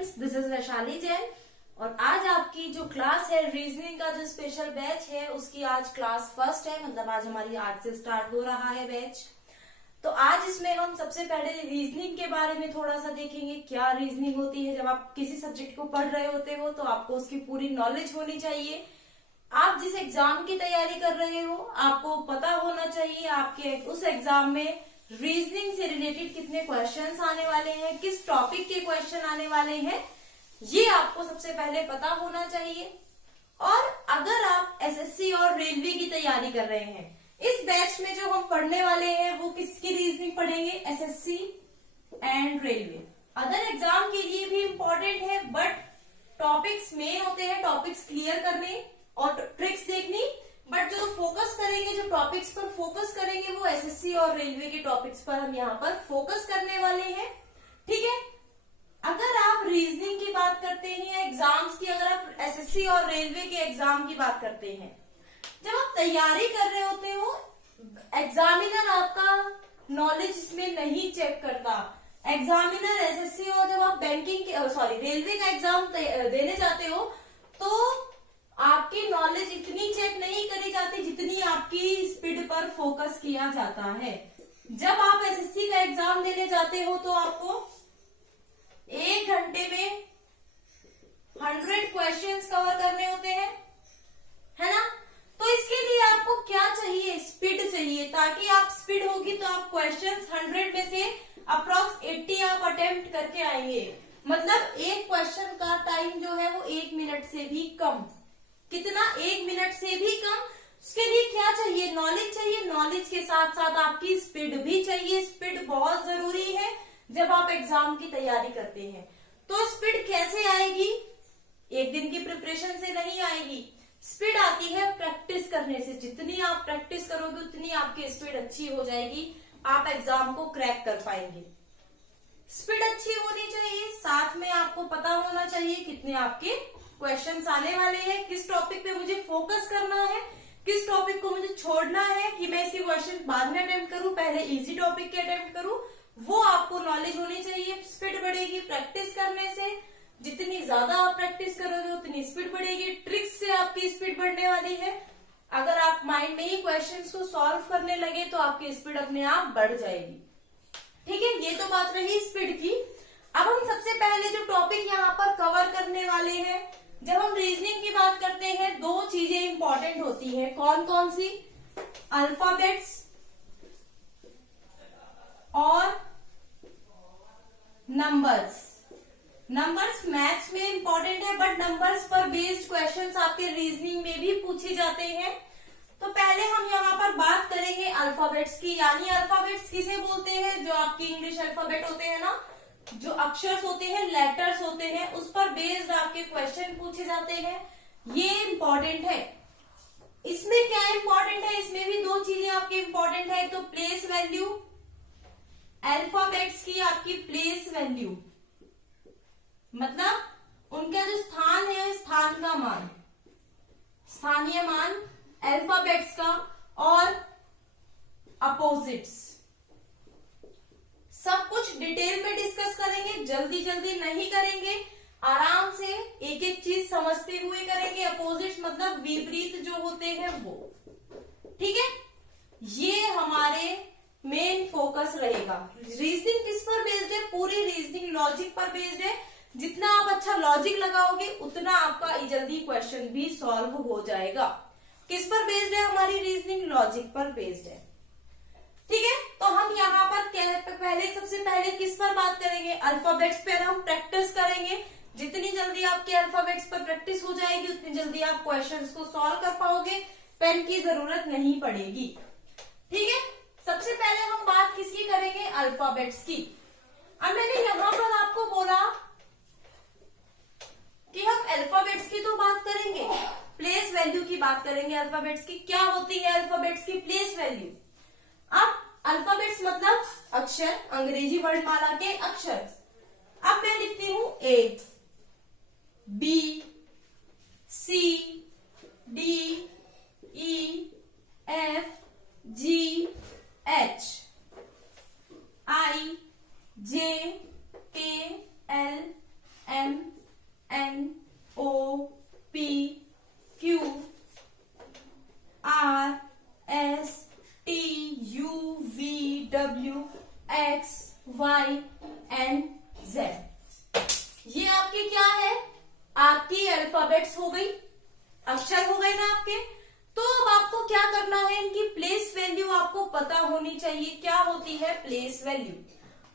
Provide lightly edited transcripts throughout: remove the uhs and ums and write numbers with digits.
Students, this is Vaishali Jain और आज आपकी जो क्लास है रीजनिंग का जो स्पेशल बैच है उसकी आज क्लास फर्स्ट है। मतलब आज हमारी आज से स्टार्ट हो रहा है बैच। तो आज इसमें हम सबसे पहले रीजनिंग के बारे में थोड़ा सा देखेंगे। क्या रीजनिंग होती है? जब आप किसी सब्जेक्ट को पढ़ रहे होते हो तो आपको उसकी पूरी नॉलेज होनी चाहिए। आप जिस एग्जाम की तैयारी कर रहे हो आपको पता होना चाहिए आपके उस एग्जाम में रीजनिंग से रिलेटेड कितने क्वेश्चंस आने वाले हैं, किस टॉपिक के क्वेश्चन आने वाले हैं, ये आपको सबसे पहले पता होना चाहिए। और अगर आप एसएससी और रेलवे की तैयारी कर रहे हैं, इस बैच में जो हम पढ़ने वाले हैं वो किसकी रीजनिंग पढ़ेंगे? SSC and railway. Other exam के लिए भी इंपॉर्टेंट है बट टॉपिक्स मेन होते हैं, टॉपिक्स क्लियर करने और ट्रिक्स देखनी। बट जो फोकस करेंगे, जो टॉपिक्स पर फोकस करेंगे वो एसएससी और रेलवे के टॉपिक्स पर हम यहाँ पर फोकस करने वाले हैं। ठीक है। अगर आप रीजनिंग की बात करते हैं एग्जाम्स की, अगर आप एसएससी और रेलवे के एग्जाम की बात करते हैं, जब आप तैयारी कर रहे होते हो एग्जामिनर आपका नॉलेज इसमें नहीं चेक करता। एग्जामिनर एसएससी और जब आप बैंकिंग रेलवे का एग्जाम देने जाते हो तो आपकी नॉलेज इतनी चेक नहीं करी जाती जितनी आपकी स्पीड पर फोकस किया जाता है। जब आप एसएससी का एग्जाम देने जाते हो तो आपको 1 घंटे में 100 क्वेश्चंस कवर करने होते हैं, है ना? तो इसके लिए आपको क्या चाहिए? स्पीड चाहिए। ताकि आप स्पीड होगी तो आप क्वेश्चंस 100 में से अप्रॉक्स 80 आप अटेम्प्ट करके आएंगे। मतलब एक क्वेश्चन का टाइम जो है वो 1 मिनट से भी कम। कितना? 1 मिनट से भी कम। उसके लिए क्या चाहिए? नॉलेज चाहिए। नॉलेज के साथ साथ आपकी स्पीड भी चाहिए। स्पीड बहुत जरूरी है जब आप एग्जाम की तैयारी करते हैं। तो स्पीड कैसे आएगी? एक दिन की प्रिपरेशन से नहीं आएगी। स्पीड आती है प्रैक्टिस करने से। जितनी आप प्रैक्टिस करोगे उतनी आपकी स्पीड अच्छी हो जाएगी, आप एग्जाम को क्रैक कर पाएंगे। स्पीड अच्छी होनी चाहिए, साथ में आपको पता होना चाहिए कितने आपके क्वेश्चंस आने वाले हैं, किस टॉपिक पे मुझे फोकस करना है, किस टॉपिक को मुझे छोड़ना है कि मैं इसके क्वेश्चन बाद में अटेम्प्ट करूं, पहले इजी टॉपिक के अटेम्प्ट करूं। वो आपको नॉलेज होनी चाहिए। स्पीड बढ़ेगी प्रैक्टिस करने से। जितनी ज्यादा आप प्रैक्टिस करोगे उतनी स्पीड बढ़ेगी। ट्रिक्स से आपकी स्पीड बढ़ने वाली है। अगर आप माइंड में ही क्वेश्चंस को सॉल्व करने लगे तो आपकी स्पीड अपने आप बढ़ जाएगी। ठीक है, ये तो बात रही स्पीड की। अब हम सबसे पहले जो टॉपिक यहाँ पर कवर करने वाले हैं, जब हम रीजनिंग की बात करते हैं 2 चीजें इंपॉर्टेंट होती हैं। कौन कौन सी? अल्फाबेट्स और नंबर्स। नंबर्स मैथ्स में इंपॉर्टेंट है बट नंबर्स पर बेस्ड क्वेश्चंस आपके रीजनिंग में भी पूछे जाते हैं। तो पहले हम यहाँ पर बात करेंगे अल्फाबेट्स की। यानी अल्फाबेट्स किसे बोलते हैं? जो आपकी इंग्लिश अल्फाबेट होते हैं ना, जो अक्षर होते हैं, लेटर्स होते हैं, उस पर बेस्ड आपके क्वेश्चन पूछे जाते हैं। ये इंपॉर्टेंट है। इसमें क्या इंपॉर्टेंट है? इसमें भी 2 चीजें आपकी इंपॉर्टेंट है। तो प्लेस वैल्यू, अल्फाबेट्स की आपकी प्लेस वैल्यू मतलब उनका जो स्थान है, स्थान का मान, स्थानीय मान अल्फाबेट्स का, और अपोजिट्स। सब कुछ डिटेल में डिस्कस करेंगे, जल्दी जल्दी नहीं करेंगे, आराम से एक एक चीज समझते हुए करेंगे। अपोजिट्स मतलब विपरीत जो होते हैं वो। ठीक है, ये हमारे मेन फोकस रहेगा। रीजनिंग किस पर बेस्ड है? पूरी रीजनिंग लॉजिक पर बेस्ड है। जितना आप अच्छा लॉजिक लगाओगे उतना आपका जल्दी क्वेश्चन भी सॉल्व हो जाएगा। किस पर बेस्ड है? हमारी रीजनिंग लॉजिक पर बेस्ड है। ठीक है, तो हम यहाँ पर सबसे पहले किस पर बात करेंगे? अल्फाबेट्स पर हम प्रैक्टिस करेंगे। जितनी जल्दी आपके अल्फाबेट्स पर प्रैक्टिस हो जाएगी उतनी जल्दी आप क्वेश्चंस को सॉल्व कर पाओगे। पेन की जरूरत नहीं पड़ेगी। ठीक है, सबसे पहले हम बात किसकी करेंगे? अल्फाबेट्स की। अब मैंने यहाँ पर आपको बोला कि हम अल्फाबेट्स की तो बात करेंगे, प्लेस वैल्यू की बात करेंगे। अल्फाबेट्स की क्या होती है? अल्फाबेट्स की प्लेस वैल्यू। अब अल्फाबेट्स मतलब अक्षर, अंग्रेजी वर्णमाला के अक्षर। अब मैं लिखती हूं A, B, C, D, E, F, G, H, I, J, K, L, M, and Z. ये आपके क्या है, आपकी अल्फाबेट्स हो गई, अक्षर हो गए ना आपके। तो अब आपको क्या करना है, इनकी प्लेस वैल्यू आपको पता होनी चाहिए। क्या होती है प्लेस वैल्यू।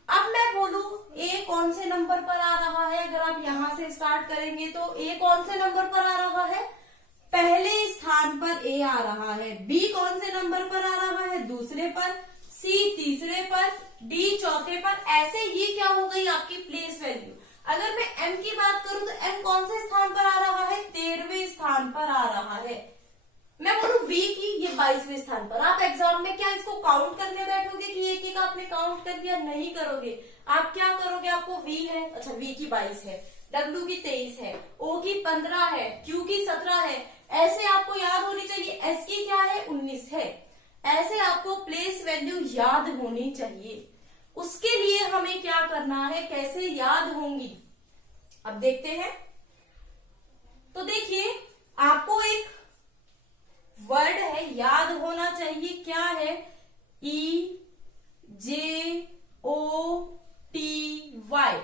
अब मैं बोलूं ए कौन से नंबर पर आ रहा है, अगर आप यहां से स्टार्ट करेंगे तो ए कौन से नंबर पर आ रहा है, पहले स्थान पर ए आ रहा है। बी कौन से नंबर पर आ रहा है, दूसरे पर। सी तीसरे पर, डी चौथे पर। ऐसे ये क्या हो गई आपकी प्लेस वैल्यू। अगर मैं एम की बात करूं तो एम कौन से स्थान पर आ रहा है, 13वें स्थान पर आ रहा है। मैं बोलूं वी की, ये 22वें स्थान पर। आप एग्जाम में क्या इसको काउंट करने बैठोगे कि एक एक आपने काउंट कर दिया, नहीं करोगे। आप क्या करोगे, आपको वी है, अच्छा वी की 22 है, डब्ल्यू की 23 है, ओ की 15 है, क्यू की 17 है। ऐसे आपको याद होनी चाहिए। एस की क्या है, 19 है। ऐसे आपको प्लेस वैल्यू याद होनी चाहिए। उसके लिए हमें क्या करना है, कैसे याद होंगी, अब देखते हैं। तो देखिए, आपको एक वर्ड है, याद होना चाहिए। क्या है, ई जे ओ टी वाई।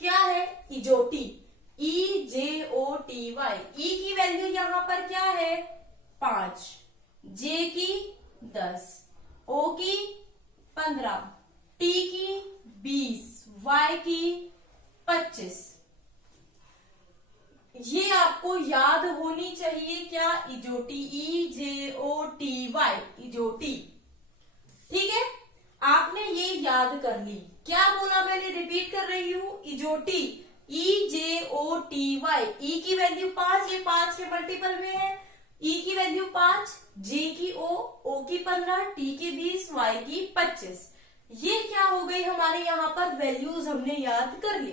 क्या है, इजोटी, ई जे ओ टी वाई। ई की वैल्यू यहां पर क्या है, 5, जे की 10, ओ की 15, टी की 20, वाई की 25। ये आपको याद होनी चाहिए। क्या, इजोटी, ई जे ओ टी वाई, इजोटी। ठीक है, आपने ये याद कर ली। क्या बोला मैंने, रिपीट कर रही हूं, इजोटी, ई जे ओ टी वाई। ई की वैल्यू 5, ये 5 के मल्टीपल में है। ई की वैल्यू 5, जे की ओ की 15, टी की 20, वाई की 25। ये क्या हो गई हमारे यहाँ पर वैल्यूज हमने याद कर ली।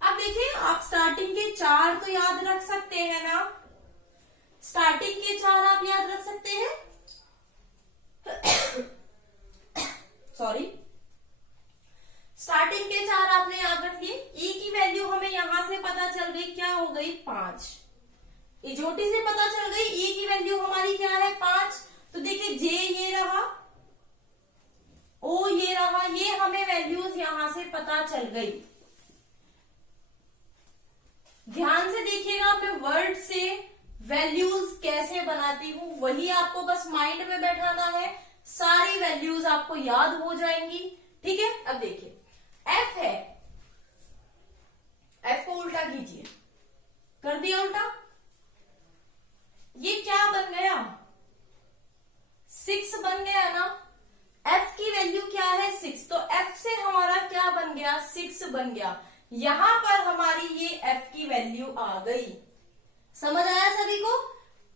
अब देखिए, आप स्टार्टिंग के 4 तो याद रख सकते हैं ना, स्टार्टिंग के 4 आप याद रख सकते हैं। सॉरी, स्टार्टिंग के 4 आपने याद रख लिए। ई की वैल्यू हमें यहां से पता चल गई, क्या हो गई, 5। इजोटी से पता चल गई, ई की वैल्यू हमारी क्या है, 5। तो देखिए, जे ये रहा, ओ ये रहा, ये हमें वैल्यूज यहां से पता चल गई। ध्यान से देखिएगा, मैं वर्ड से वैल्यूज कैसे बनाती हूं, वही आपको बस माइंड में बैठाना है। सारी वैल्यूज आपको याद हो जाएंगी। ठीक है, अब देखिए, एफ है, एफ को उल्टा कीजिए, कर दिया उल्टा। ये क्या बन गया, 6 बन गया ना। एफ की वैल्यू क्या है, 6। तो एफ से हमारा क्या बन गया, 6 बन गया। यहां पर हमारी ये एफ की वैल्यू आ गई। समझ आया सभी को।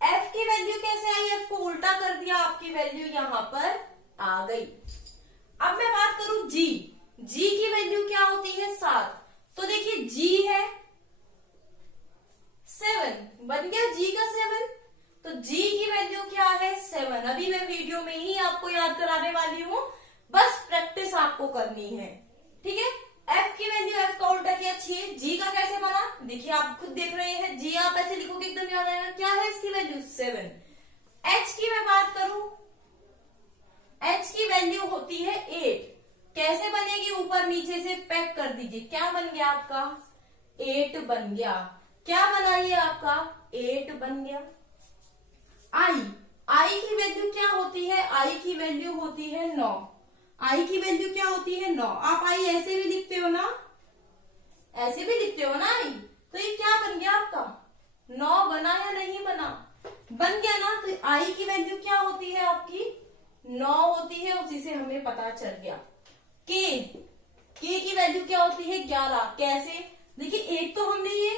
एफ की वैल्यू कैसे आई, एफ को उल्टा कर दिया, आपकी वैल्यू यहां पर आ गई। अब मैं बात करूं जी, जी की वैल्यू क्या होती है, 7। तो देखिए, जी है 7, बन गया जी का 7। तो जी की वैल्यू क्या है, 7। अभी मैं वीडियो में ही आपको याद कराने वाली हूं, बस प्रैक्टिस आपको करनी है। ठीक है, एफ की वैल्यू, एफ का उल्टा किया 6। जी का कैसे बना, देखिए आप खुद देख रहे हैं। जी आप ऐसे लिखोगे एकदम याद आएगा। क्या है इसकी वैल्यू, 7। एच की मैं बात करूं, एच की वैल्यू होती है 8। कैसे बनेगी, ऊपर नीचे से पैक कर दीजिए। क्या बन गया आपका, 8 बन गया। क्या बना ये आपका, 8 बन गया। आई, आई की वैल्यू क्या होती है, आई की वैल्यू होती है 9। आई की वैल्यू क्या होती है, 9। आप आई ऐसे भी लिखते हो ना, ऐसे भी लिखते हो ना आई। तो ये क्या बन गया आपका, 9 बना या नहीं बना, बन गया ना। तो आई की वैल्यू क्या होती है आपकी, 9 होती है। उसी से हमें पता चल गया। के की वैल्यू क्या होती है, 11। कैसे, देखिए एक तो हमने ये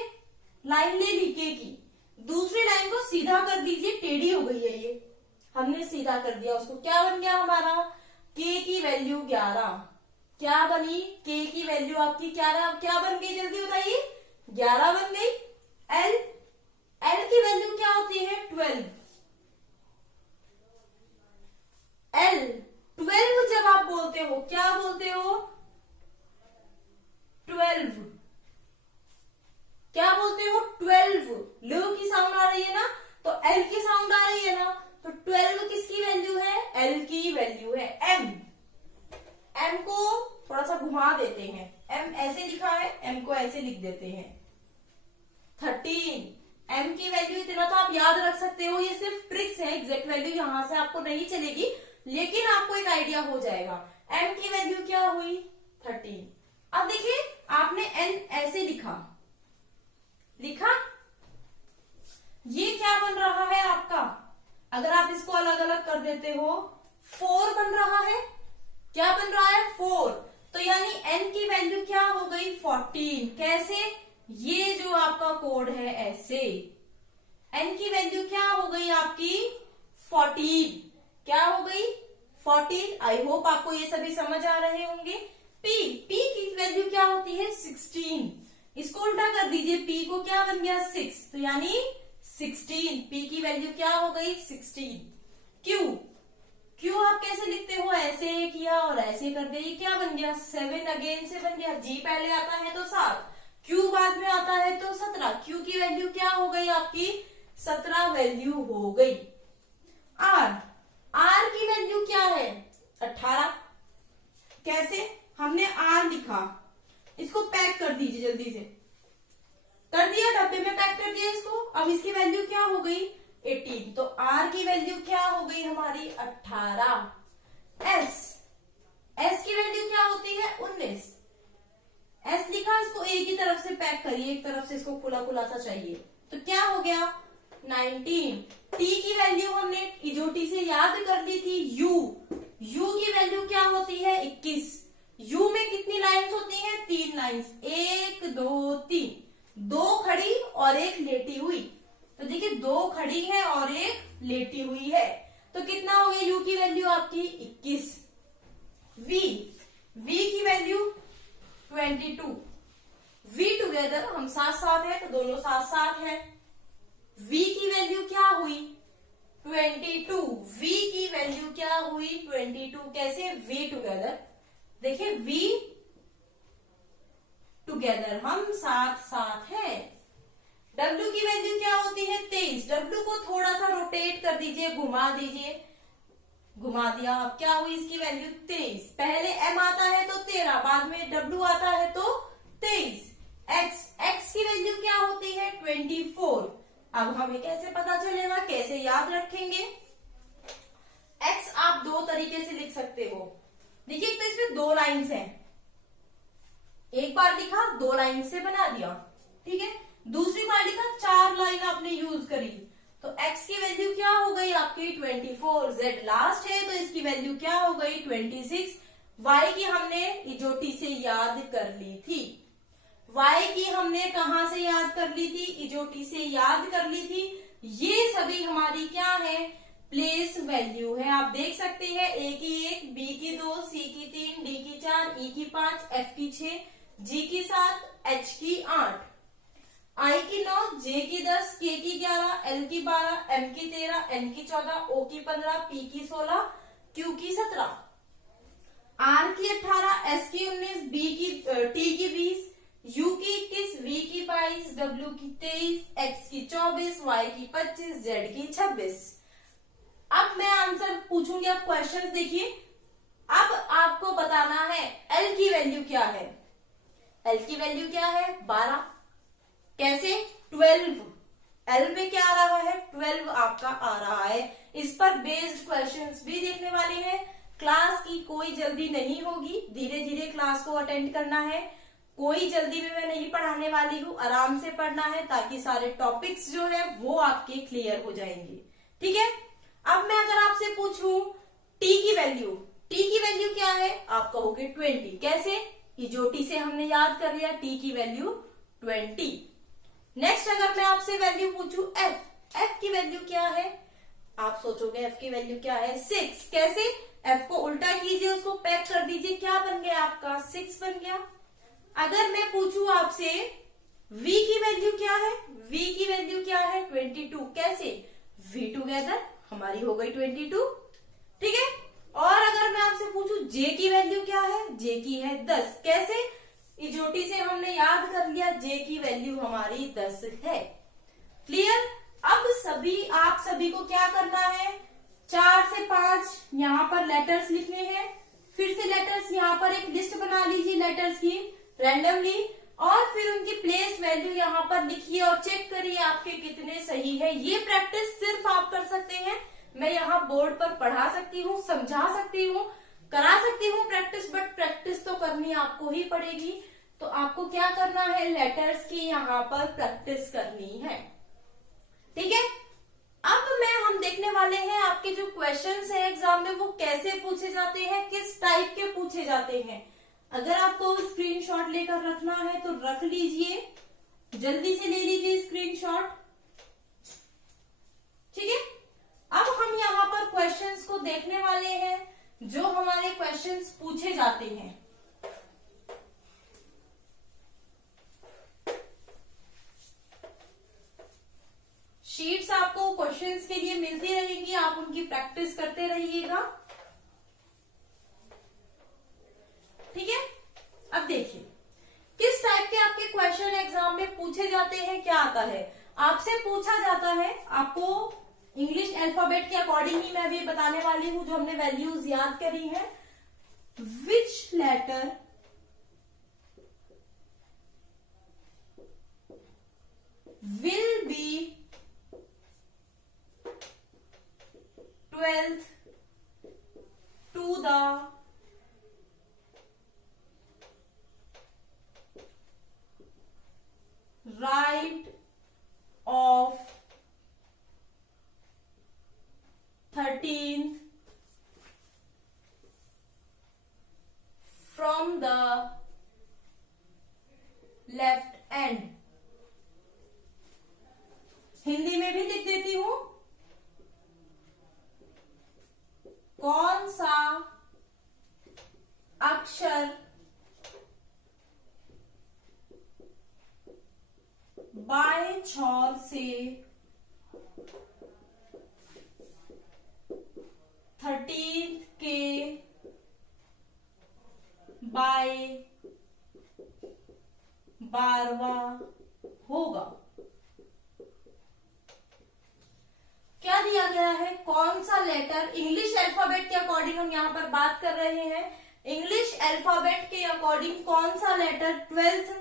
लाइन ले ली के की, दूसरी लाइन को सीधा कर दीजिए, टेढ़ी हो गई है ये, हमने सीधा कर दिया उसको। क्या बन गया हमारा, के की वैल्यू 11। क्या बनी, के की वैल्यू आपकी 11। क्या बन गई, जल्दी बताइए, 11 बन गई। एल, एल की वैल्यू क्या होती है, 12। एल 12 जब आप बोलते हो, क्या बोलते हो, 12। क्या बोलते हो, 12। लो की साउंड आ रही है ना, तो एल की साउंड आ रही है ना। तो 12 किसकी वैल्यू है, एल की वैल्यू है। एम, एम को थोड़ा सा घुमा देते हैं, m ऐसे लिखा है, m को ऐसे लिख देते हैं 13। m की वैल्यू इतना तो आप याद रख सकते हो, ये सिर्फ ट्रिक्स है, एग्जैक्ट वैल्यू यहां से आपको नहीं चलेगी, लेकिन आपको एक आइडिया हो जाएगा। m की वैल्यू क्या हुई 13। अब देखिए आपने n ऐसे लिखा, ये क्या बन रहा है आपका, अगर आप इसको अलग अलग कर देते हो 4 बन रहा है। क्या बन रहा है 4, तो यानी n की वैल्यू क्या हो गई 14। कैसे, ये जो आपका कोड है ऐसे, n की वैल्यू क्या हो गई आपकी 14। क्या हो गई 14। आई होप आपको ये सभी समझ आ रहे होंगे। p की वैल्यू क्या होती है 16, इसको उल्टा कर दीजिए, p को क्या बन गया 6, तो यानी 16, p की वैल्यू क्या हो गई 16। q आप कैसे लिखते हो, ऐसे किया और ऐसे कर दिया, ये क्या बन गया 7, अगेन से बन गया, g पहले आता है तो 7, q बाद में आता है तो 17, q की वैल्यू क्या हो गई आपकी 17 वैल्यू हो गई। r की वैल्यू क्या है 18। कैसे, हमने r लिखा, इसको पैक कर दीजिए, जल्दी से कर दिया, डब्बे में पैक कर दिया इसको। अब इसकी वैल्यू क्या हो गई 18, तो r की वैल्यू क्या हो गई हमारी 18। s की वैल्यू क्या होती है 19। s लिखा, इसको एक ही तरफ से पैक करिए, एक तरफ से इसको खुला खुला सा चाहिए, तो क्या हो गया 19। t की वैल्यू हमने इजोटी से याद कर ली थी u की वैल्यू क्या होती है 21। u में कितनी लाइंस होती हैं 3 लाइंस, 1 2 3, 2 खड़ी और एक लेटी हुई, तो देखिए 2 खड़ी है और एक लेटी हुई है, तो कितना हो गया u की वैल्यू आपकी 21। v की वैल्यू 22। v टुगेदर हम साथ साथ है तो दोनों साथ साथ है। v की वैल्यू क्या हुई 22। v की वैल्यू क्या हुई 22। कैसे, v टुगेदर, देखिए v टुगेदर हम साथ साथ हैं। w की वैल्यू क्या होती है 23। w को थोड़ा सा रोटेट कर दीजिए, घुमा दीजिए, घुमा दिया, अब क्या हुई इसकी वैल्यू 23। पहले m आता है तो 13, बाद में w आता है तो 23। x की वैल्यू क्या होती है 24। अब हमें कैसे पता चलेगा, कैसे याद रखेंगे। x आप 2 तरीके से लिख सकते हो, देखिए तो इसमें 2 लाइन्स हैं, एक बार लिखा 2 लाइन से बना दिया, ठीक है, दूसरी बार लिखा 4 लाइन आपने यूज करी, तो x की वैल्यू क्या हो गई आपकी 24। z लास्ट है तो इसकी वैल्यू क्या हो गई 26। y की हमने इजोटी से याद कर ली थी, y की हमने कहां से याद कर ली थी, इजोटी से याद कर ली थी। ये सभी हमारी क्या है प्लेस वैल्यू है। आप देख सकते हैं a की 1, b की 2, c की 3, d की 4, e की 5, f की 6, g की 7, h की 8, i की 9, j की 10, k की 11, l की 12, m की 13, n की 14, o की 15, p की 16, q की 17, r की 18, s की 19, t की 20, u की 21, v की 22, w की 23, x की 24, y की 25, z की 26। अब मैं आंसर पूछूंगी, आप क्वेश्चंस देखिए। अब आपको बताना है L की वैल्यू क्या है। L की वैल्यू क्या है 12। कैसे 12, L में क्या आ रहा है 12 आपका आ रहा है। इस पर बेस्ड क्वेश्चंस भी देखने वाले हैं। क्लास की कोई जल्दी नहीं होगी, धीरे धीरे क्लास को अटेंड करना है। कोई जल्दी में मैं नहीं पढ़ाने वाली हूँ, आराम से पढ़ना है ताकि सारे टॉपिक्स जो है वो आपके क्लियर हो जाएंगे, ठीक है। अब मैं अगर आपसे पूछूं t की वैल्यू क्या है, आप कहोगे 20। कैसे, इजोटी से हमने याद कर लिया t की वैल्यू 20। नेक्स्ट अगर मैं आपसे वैल्यू पूछूं f की वैल्यू क्या है, आप सोचोगे f की वैल्यू क्या है 6। कैसे, f को उल्टा कीजिए, उसको पैक कर दीजिए, क्या बन गया आपका 6 बन गया। अगर मैं पूछूं आपसे v की वैल्यू क्या है, v की वैल्यू क्या है 22। कैसे, v टुगेदर हमारी हो गई 22, ठीक है। और अगर मैं आपसे पूछूं j की वैल्यू क्या है, j की है 10। कैसे, इजोटी से हमने याद कर लिया j की वैल्यू हमारी 10 है। क्लियर। अब आप सभी को क्या करना है, 4 से 5 यहाँ पर लेटर्स लिखने हैं। फिर से लेटर्स यहाँ पर एक लिस्ट बना लीजिए। लेटर्स की रैंडमली और फिर उनकी प्लेस वैल्यू यहाँ पर लिखिए और चेक करिए आपके कितने सही है। ये प्रैक्टिस सिर्फ आप कर सकते हैं। मैं यहाँ बोर्ड पर पढ़ा सकती हूँ, समझा सकती हूँ, करा सकती हूँ प्रैक्टिस, बट प्रैक्टिस तो करनी आपको ही पड़ेगी। तो आपको क्या करना है, लेटर्स की यहाँ पर प्रैक्टिस करनी है। ठीक है, अब हम देखने वाले हैं आपके जो क्वेश्चंस हैं एग्जाम में वो कैसे पूछे जाते हैं, किस टाइप के पूछे जाते हैं। अगर आपको स्क्रीनशॉट लेकर रखना है तो रख लीजिए, जल्दी से ले लीजिए स्क्रीनशॉट। ठीक है, अब हम यहाँ पर क्वेश्चंस को देखने वाले हैं जो हमारे क्वेश्चंस पूछे जाते हैं। शीट्स आपको क्वेश्चंस के लिए मिलती रहेंगी, आप उनकी प्रैक्टिस करते रहिएगा। ठीक है, अब देखिए किस टाइप के आपके क्वेश्चन एग्जाम में पूछे जाते हैं। क्या आता है, आपसे पूछा जाता है, आपको इंग्लिश अल्फाबेट के अकॉर्डिंग ही मैं अभी बताने वाली हूं जो हमने वैल्यूज याद करी है। Which letter will be 12th to the right of 13th from the left end। Hindi में भी लिख देती हूं, कौन सा अक्षर बाएं छोर से 13th के बाएं 12वां होगा। क्या दिया गया है, कौन सा लेटर, इंग्लिश अल्फाबेट के अकॉर्डिंग हम यहाँ पर बात कर रहे हैं। इंग्लिश अल्फाबेट के अकॉर्डिंग कौन सा letter 12th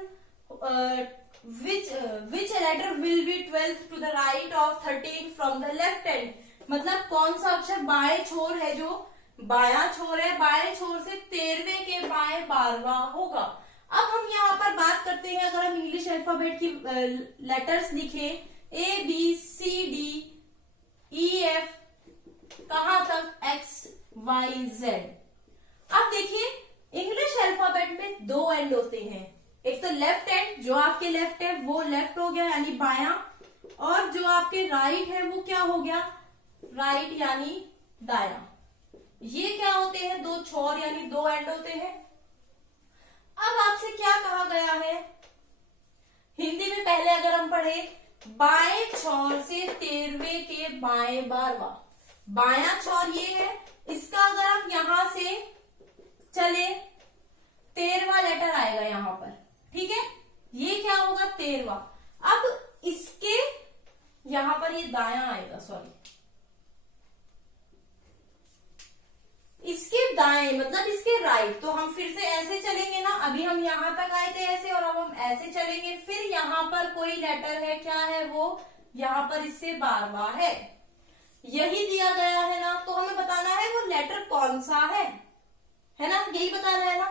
which letter will be 12th to the right of 13 from the left end, मतलब कौन सा अक्षर बाएं छोर है, जो बायां छोर है, बाएं छोर से 13वें के बाएं 12वां होगा। अब हम यहाँ पर बात करते हैं, अगर हम इंग्लिश अल्फाबेट की लेटर्स लिखे A B C D E F कहां तक X Y Z। अब देखिए इंग्लिश अल्फाबेट में दो एंड होते हैं, एक तो लेफ्ट एंड जो आपके लेफ्ट है वो लेफ्ट हो गया यानी बायां, और जो आपके राइट है वो क्या हो गया, राइट यानी दायां। ये क्या होते हैं, दो छोर यानी दो एंड होते हैं। अब आपसे क्या कहा गया है, हिंदी में पहले अगर हम पढ़े बाएं छोर से 13वें के बाएं 12वां, बायां छोर ये है, इसका अगर आप यहां से चले 13वां लेटर आएगा यहां पर। ठीक है, ये क्या होगा 13वां। अब इसके यहां पर ये दायां आएगा, सॉरी इसके दाएं मतलब इसके राइट। तो हम फिर से ऐसे चलेंगे ना, अभी हम यहां तक आए थे ऐसे और अब हम ऐसे चलेंगे, फिर यहां पर कोई लेटर है, क्या है वो, यहां पर इससे 12वां है, यही दिया गया है ना। तो हमें बताना है वो लेटर कौन सा है ना, यही बताना है ना।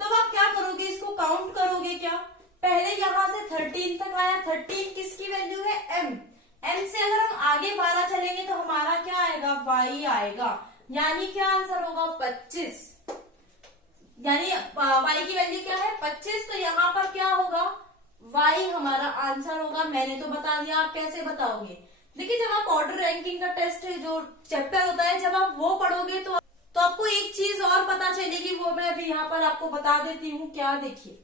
तब आप क्या करोगे, इसको काउंट करोगे। क्या, पहले यहां से 13 तक आया, 13 किसकी वैल्यू है, M से अगर हम आगे 12 चलेंगे तो हमारा क्या आएगा, Y आएगा, यानी क्या आंसर होगा 25, यानी Y की वैल्यू क्या है 25। तो यहाँ पर क्या होगा, Y हमारा आंसर होगा। मैंने तो बता दिया, आप कैसे बताओगे। देखिए जब आप ऑर्डर रैंकिंग का टेस्ट जो चैप्टर होता है, जब आप वो पढ़ोगे तो आपको एक चीज और पता चलेगी, वो मैं अभी यहाँ पर आपको बता देती हूँ। क्या, देखिए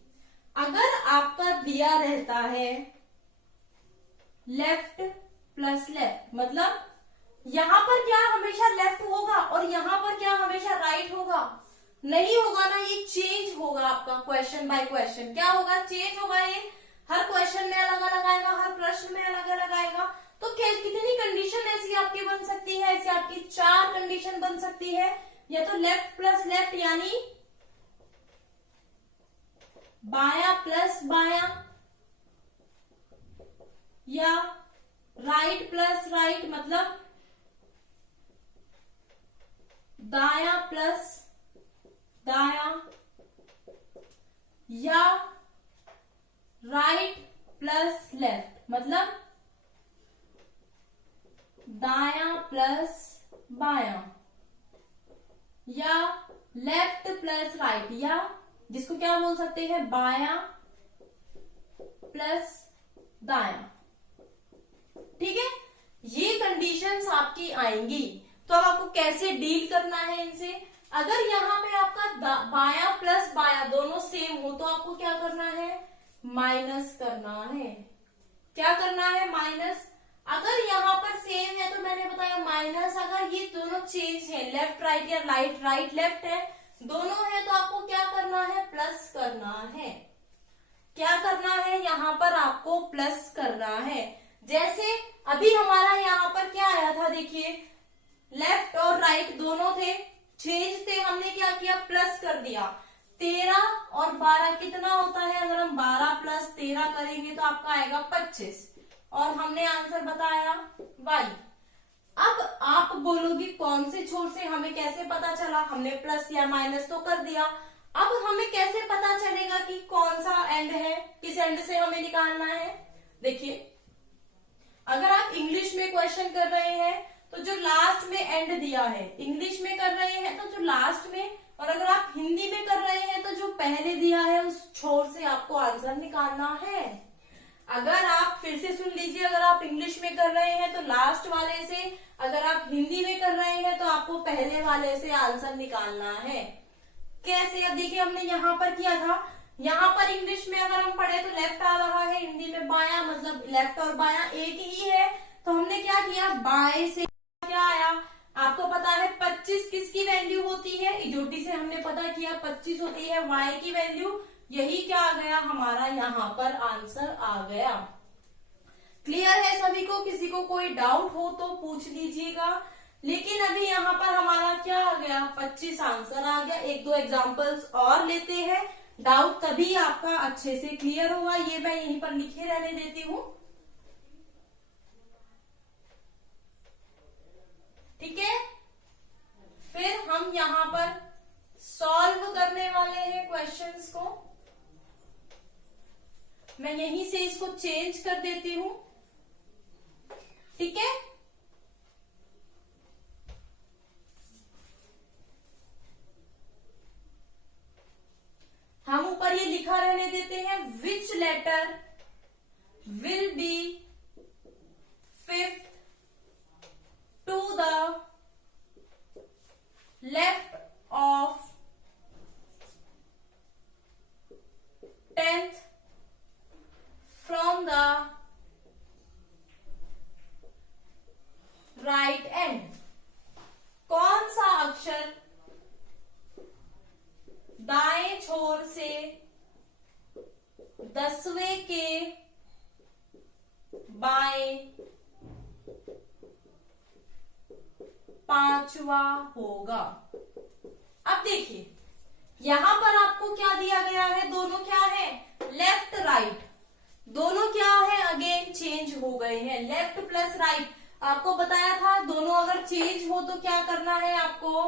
अगर आपका दिया रहता है लेफ्ट प्लस लेफ्ट, मतलब यहां पर क्या हमेशा लेफ्ट होगा और यहां पर क्या हमेशा राइट होगा, नहीं होगा ना, ये चेंज होगा आपका क्वेश्चन बाय क्वेश्चन। क्या होगा, चेंज होगा। ये हर क्वेश्चन में अलग अलग आएगा, हर प्रश्न में अलग अलग आएगा। तो कितनी कंडीशन ऐसी आपकी बन सकती है, ऐसी आपकी 4 कंडीशन बन सकती है। या तो लेफ्ट प्लस लेफ्ट यानी बायां प्लस बायां या राइट प्लस राइट, मतलब दायां प्लस दायां या राइट प्लस लेफ्ट, मतलब दायां प्लस बायां या लेफ्ट प्लस राइट, या जिसको क्या बोल सकते हैं बायां प्लस दायां। ठीक है, ये कंडीशंस आपकी आएंगी। तो अब आपको कैसे डील करना है इनसे। अगर यहाँ पे आपका बायां प्लस बायां दोनों सेम हो तो आपको क्या करना है, माइनस करना है। क्या करना है, माइनस। अगर यहाँ पर सेम है तो मैंने बताया माइनस, अगर ये दोनों चेंज है, लेफ्ट राइट या राइट राइट लेफ्ट है, दोनों है, तो आपको क्या करना है, प्लस करना है। क्या करना है, यहाँ पर आपको प्लस करना है। जैसे अभी हमारा यहाँ पर क्या आया था, देखिए लेफ्ट और राइट दोनों थे, चेंज थे, हमने क्या किया, प्लस कर दिया। 13 और 12 कितना होता है, अगर हम 12 प्लस 13 करेंगे तो आपका आएगा 25, और हमने आंसर बताया y। अब आप बोलोगे कौन से छोर से, हमें कैसे पता चला, हमने प्लस या माइनस तो कर दिया, अब हमें कैसे पता चलेगा कि कौन सा एंड है, किस एंड से हमें निकालना है। देखिए अगर आप इंग्लिश में क्वेश्चन कर रहे हैं तो जो लास्ट में एंड दिया है, इंग्लिश में कर रहे हैं तो जो लास्ट में, और अगर आप हिंदी में कर रहे हैं तो जो पहले दिया है उस छोर से आपको आंसर निकालना है। अगर आप फिर से सुन लीजिए, अगर आप इंग्लिश में कर रहे हैं तो लास्ट वाले से, अगर आप हिंदी में कर रहे हैं तो आपको पहले वाले से आंसर निकालना है। कैसे, अब देखिए हमने यहाँ पर किया था, यहाँ पर इंग्लिश में अगर हम पढ़े तो लेफ्ट आ रहा है, हिंदी में बायां, मतलब लेफ्ट और बायां एक ही है, तो हमने क्या किया, बाएं से क्या आया, आपको पता है 25 किसकी वैल्यू होती है, इजोटी से हमने पता किया 25 होती है y की वैल्यू, यही क्या आ गया हमारा यहाँ पर आंसर आ गया। क्लियर है सभी को, किसी को कोई डाउट हो तो पूछ लीजिएगा। लेकिन अभी यहाँ पर हमारा क्या आ गया, 25 आंसर आ गया। एक दो एग्जांपल्स और लेते हैं, डाउट तभी आपका अच्छे से क्लियर होगा। ये मैं यहीं पर लिखे रहने देती हूँ, ठीक है। फिर हम यहाँ पर सॉल्व करने वाले हैं क्वेश्चंस को। मैं यहीं से इसको चेंज कर देती हूं, ठीक है। हम ऊपर ये लिखा रहने देते हैं, which letter will be fifth to the left of 10th from the right end। कौन सा अक्षर दाएं छोर से 10वें के बाएं 5वां होगा। अब देखिए यहां पर आपको क्या दिया गया है, दोनों क्या है, लेफ्ट राइट, दोनों क्या है, अगेन चेंज हो गए हैं, लेफ्ट प्लस राइट। आपको बताया था दोनों अगर चेंज हो तो क्या करना है, आपको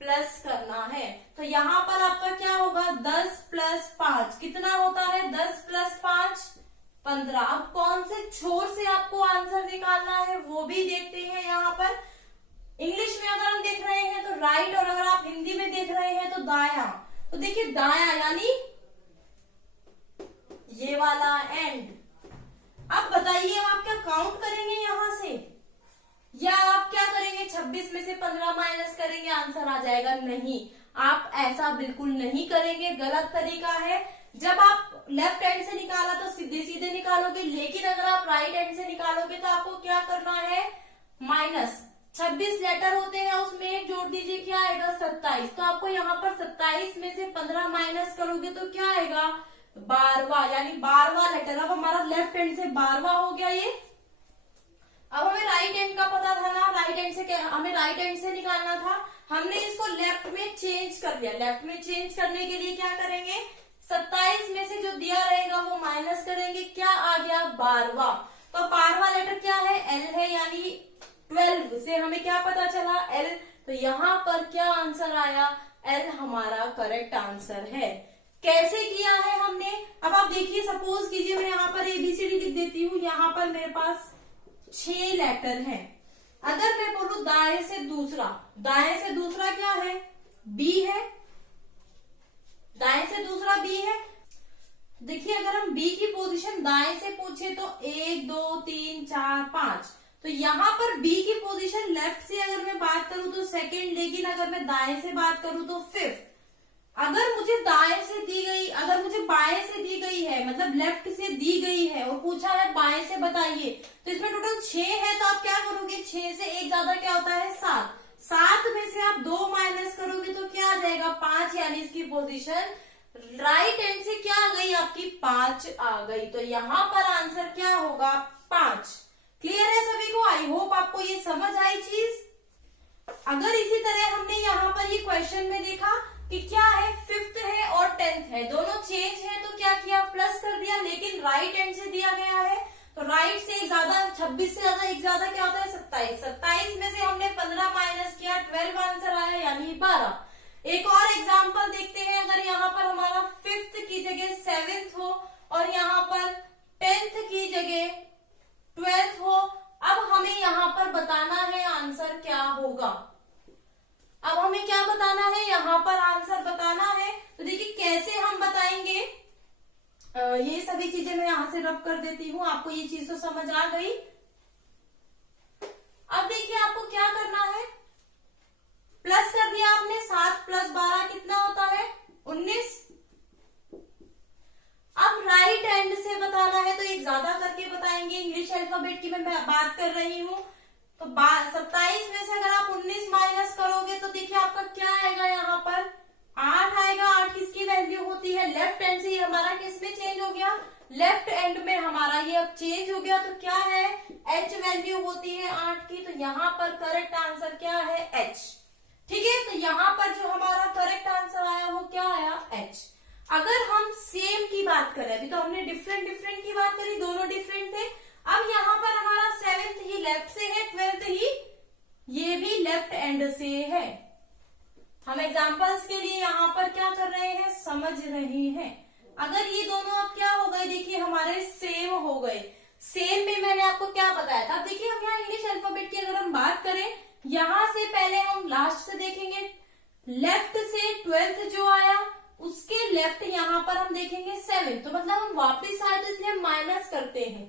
प्लस करना है। तो यहाँ पर आपका क्या होगा, 10 प्लस 5 कितना होता है, 10 प्लस 5 15। अब कौन से छोर से आपको आंसर निकालना है वो भी देखते हैं। यहाँ पर इंग्लिश में अगर हम देख रहे हैं तो राइट, और अगर आप हिंदी में देख रहे हैं तो दायां। तो देखिए दायां यानी ये वाला एंड। अब बताइए आप क्या काउंट करेंगे यहां से, या आप क्या करेंगे, 26 में से 15 माइनस करेंगे आंसर आ जाएगा? नहीं, आप ऐसा बिल्कुल नहीं करेंगे, गलत तरीका है। जब आप लेफ्ट हैंड से निकाला तो सीधे सीधे निकालोगे, लेकिन अगर आप राइट हैंड से निकालोगे तो आपको क्या करना है, माइनस। 26 लेटर होते हैं, उसमें एक जोड़ दीजिए, क्या आएगा, 27। तो आपको यहाँ पर 27 में से 15 माइनस करोगे तो क्या आएगा, 12वां, यानी 12वां लेटर। अब हमारा लेफ्ट हैंड से 12वां हो गया ये। अब हमें राइट हैंड का पता था ना, राइट हैंड से हमें राइट हैंड से निकालना था, हमने इसको लेफ्ट में चेंज कर दिया। लेफ्ट में चेंज करने के लिए क्या करेंगे, 27 12वां। तो 12वां लेटर क्या है? एल है, यानी 12 से हमें क्या पता चला? एल। तो यहाँ पर क्या आंसर आया? एल हमारा करेक्ट आंसर है। कैसे किया है हमने? अब आप देखिए, सपोज कीजिए मैं यहाँ पर एबीसीडी लिख देती हूँ। यहाँ पर मेरे पास 6 लेटर हैं। अगर मैं बोलूं दाएं से दूसरा, दाएं से दूसरा क्या है? बी है। दाएं से दूसरा बी है। देखिए, अगर हम बी की पोजीशन दाएं से पूछे तो 1 2 3 4 5, तो यहाँ पर बी की पोजीशन लेफ्ट से अगर मैं बात करूं तो सेकंड, लेकिन अगर मैं दाएं से बात करूं तो फिफ्थ। अगर मुझे दाएं से दी गई, अगर मुझे बाएं से दी गई है, मतलब लेफ्ट से दी गई है और पूछा है बाएं से बताइए, तो इसमें टोटल 6 है। तो आप क्या करोगे? 6 से एक ज्यादा क्या होता है? 7। 7 में से आप 2 माइनस करोगे तो क्या आ जाएगा? 5, यानी इसकी पोजीशन राइट हैंड से क्या आ गई? आपकी 5 आ गई। तो यहाँ पर आंसर क्या होगा? 5। क्लियर है सभी को? आई होप आपको ये समझ आई चीज। अगर इसी तरह हमने यहाँ पर ये क्वेश्चन में देखा कि क्या है, फिफ्थ है और 10th है, दोनों चेंज है, तो क्या किया? प्लस कर दिया। लेकिन राइट हैंड से दिया गया है तो राइट से एक ज्यादा, 26 से ज्यादा एक ज्यादा क्या होता है? 27। 27 में से हमने 15 माइनस किया, 12 आंसर आया, यानी 12। एक और एग्जाम्पल देखते हैं। अगर यहाँ पर हमारा फिफ्थ की जगह 7th हो और यहाँ पर 10th की जगह 12th हो, अब हमें यहाँ पर बताना है आंसर क्या होगा। अब हमें क्या बताना है? यहाँ पर आंसर बताना है। तो देखिए कैसे हम बताएंगे। ये सभी चीजें मैं यहाँ से रब कर देती हूँ। आपको ये चीज तो समझ आ गई। अब देखिए आपको क्या करना है। प्लस कर दिया आपने, 7 + 12 कितना होता है? 19। अब राइट हैंड से बताना है तो एक ज्यादा करके बताएंगे। इंग्लिश अल्फाबेट की मैं बात कर रही हूँ। तो 27 में से अगर आप 19 माइनस करोगे तो देखिए आपका क्या आएगा? यहाँ पर 8 आएगा। 8 किसकी वैल्यू होती है? लेफ्ट हैंड से। हमारा किस में चेंज हो गया? लेफ्ट हैंड में हमारा ये अब चेंज हो गया। तो क्या है? एच वैल्यू होती है 8 की। तो यहाँ पर करेक्ट आंसर क्या है? एच। ठीक है, तो यहाँ पर जो हमारा करेक्ट आंसर आया वो क्या आया? एच। अगर हम सेम की बात करें, अभी तो हमने डिफरेंट डिफरेंट की बात करी, दोनों डिफरेंट थे। अब यहाँ पर हमारा 7th ही लेफ्ट से है, 12th ही ये भी लेफ्ट एंड से है। हम एग्जांपल्स के लिए यहाँ पर क्या कर रहे हैं? समझ रहे हैं। अगर ये दोनों अब क्या हो गए? देखिए हमारे सेम हो गए। सेम में मैंने आपको क्या बताया था? देखिए हम यहाँ इंग्लिश अल्फाबेट की अगर हम बात करें, यहाँ से पहले हम लास्ट से देखेंगे। लेफ्ट से 12th जो आया उसके लेफ्ट यहाँ पर हम देखेंगे 7, तो मतलब हम वापस आए तो इसलिए माइनस करते हैं।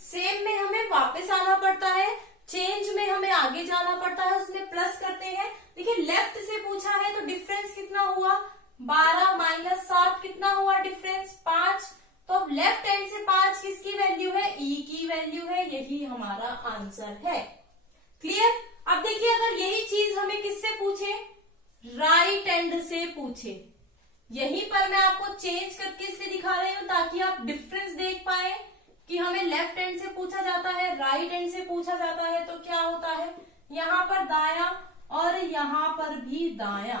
सेम में हमें वापस आना पड़ता है, चेंज में हमें आगे जाना पड़ता है, उसमें प्लस करते हैं। देखिए लेफ्ट से पूछा है तो डिफरेंस कितना हुआ? 12 माइनस 7 कितना हुआ डिफरेंस? 5। तो अब लेफ्ट हैंड से 5 किसकी वैल्यू है? ई की वैल्यू है। यही हमारा आंसर है। क्लियर? अब देखिए अगर यही चीज हमें किससे पूछे? राइट हैंड से पूछे। यहीं पर मैं आपको चेंज करके इसलिए दिखा रही हूं ताकि आप डिफरेंस देख पाए कि हमें लेफ्ट हैंड से पूछा जाता है, राइट हैंड से पूछा जाता है तो क्या होता है? यहाँ पर दाया और यहाँ पर भी दाया।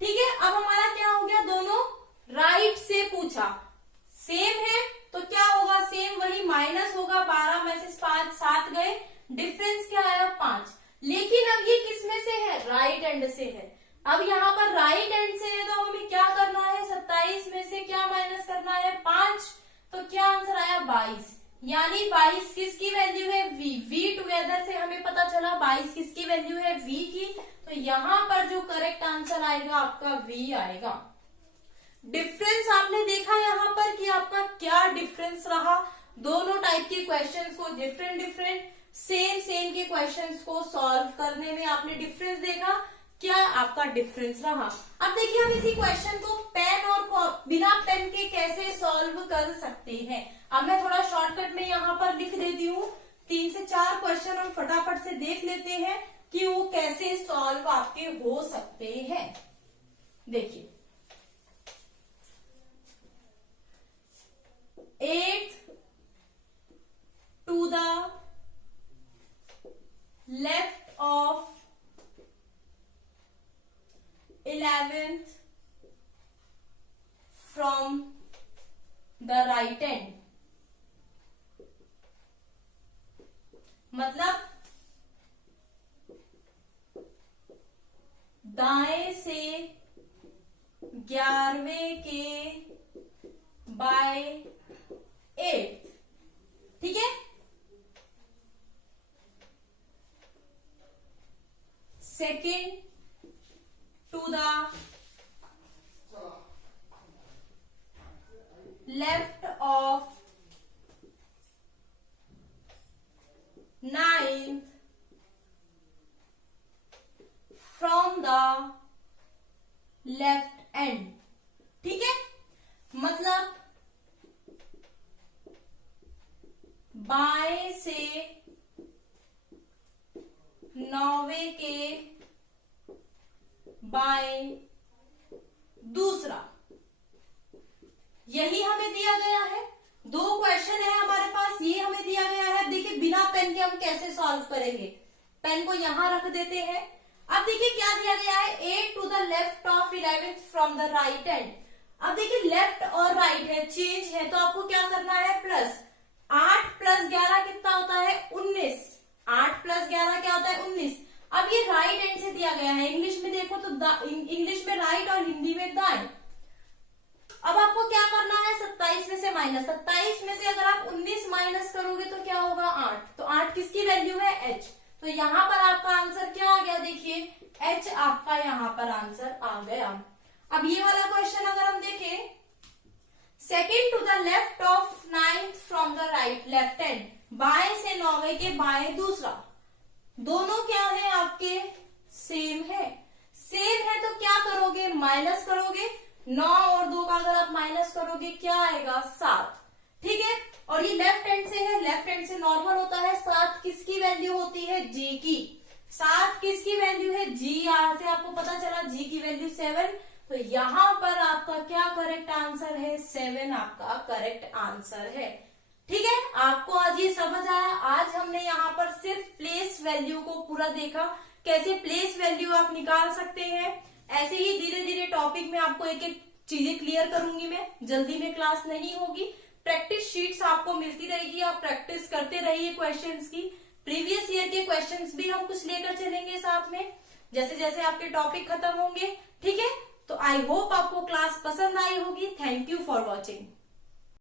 ठीक है, अब हमारा क्या हो गया? दोनों राइट से पूछा, सेम है तो क्या होगा? सेम वही माइनस होगा। 12 में से 5 7 गए, डिफरेंस क्या आया? 5। लेकिन अब ये किस में से है? राइट हैंड से है। अब यहाँ पर राइट हैंड से है तो हमें क्या करना है? 27 में से क्या माइनस करना है? 5। तो क्या आंसर आया? 22। यानी 22 किसकी वैल्यू है? v। v टुगेदर से हमें पता चला 22 किसकी वैल्यू है? v की। तो यहाँ पर जो करेक्ट आंसर आएगा आपका v आएगा। डिफरेंस आपने देखा यहाँ पर कि आपका क्या डिफरेंस रहा। दोनों टाइप के क्वेश्चंस को डिफरेंट डिफरेंट, सेम के क्वेश्चंस को सॉल्व करने में आपने डिफरेंस देखा। क्या आपका डिफरेंस रहा। अब देखिए हम इसी क्वेश्चन को पेन और बिना पेन के कैसे सॉल्व कर सकते हैं। अब मैं थोड़ा शॉर्टकट में यहाँ पर लिख देती हूँ। 3 से 4 क्वेश्चन हम फटाफट से देख लेते हैं कि वो कैसे सॉल्व आपके हो सकते हैं। देखिए 8 to the left of 11th from the right hand। मतलब दाएं से 11वें के बाय 8, ठीक है। Second to the left of 9th from the left end, ठीक है। मतलब बाएं से 9वें के बाएं दूसरा, यही हमें दिया गया है। 2 क्वेश्चन है हमारे पास, ये हमें दिया गया है। देखिए बिना पेन के हम कैसे सॉल्व करेंगे, पेन को यहां रख देते हैं। अब देखिए क्या दिया गया है, 8 to the left of 11th from the right end. अब देखिए लेफ्ट और राइट है, चेंज है, तो आपको क्या करना है, प्लस 8 प्लस 11 कितना होता है, 19। 8 प्लस 11 क्या होता है, 19। अब ये राइट एंड से दिया गया है, इंग्लिश में देखो तो इंग्लिश में राइट और हिंदी में दाएं। अब आपको क्या करना है, 27 में से माइनस, 27 में से अगर आप 19 माइनस करोगे तो क्या होगा, 8। तो 8 किसकी वैल्यू है, h। तो यहाँ पर आपका आंसर क्या आ गया, देखिए h आपका यहाँ पर आंसर आ गया। अब ये वाला क्वेश्चन अगर हम देखें, second to the left of 9th from the right left hand, बाएं से 9वें के बाएं दूसरा, दोनों क्या है आपके, सेम है। सेम है तो क्या करोगे, माइनस करोगे। 9 और 2 का अगर आप माइनस करोगे क्या आएगा, 7, ठीक है। और ये लेफ्ट हैंड से है, लेफ्ट हैंड से नॉर्मल होता है। 7 किसकी वैल्यू होती है, g की। 7 किसकी वैल्यू है, g। यहां से आपको पता चला g की वैल्यू 7, तो यहां पर आपका क्या करेक्ट आंसर है, 7 आपका करेक्ट आंसर है, ठीक है। आपको आज ये समझ आया। आज हमने यहाँ पर सिर्फ प्लेस वैल्यू को पूरा देखा, कैसे प्लेस वैल्यू आप निकाल सकते हैं। ऐसे ही धीरे धीरे टॉपिक में आपको एक एक चीजें क्लियर करूंगी मैं, जल्दी में क्लास नहीं होगी। प्रैक्टिस शीट्स आपको मिलती रहेगी, आप प्रैक्टिस करते रहिए क्वेश्चंस की। प्रीवियस ईयर के क्वेश्चंस भी हम कुछ लेकर चलेंगे साथ में, जैसे जैसे आपके टॉपिक खत्म होंगे, ठीक है। तो आई होप आपको क्लास पसंद आई होगी। Thank you for watching.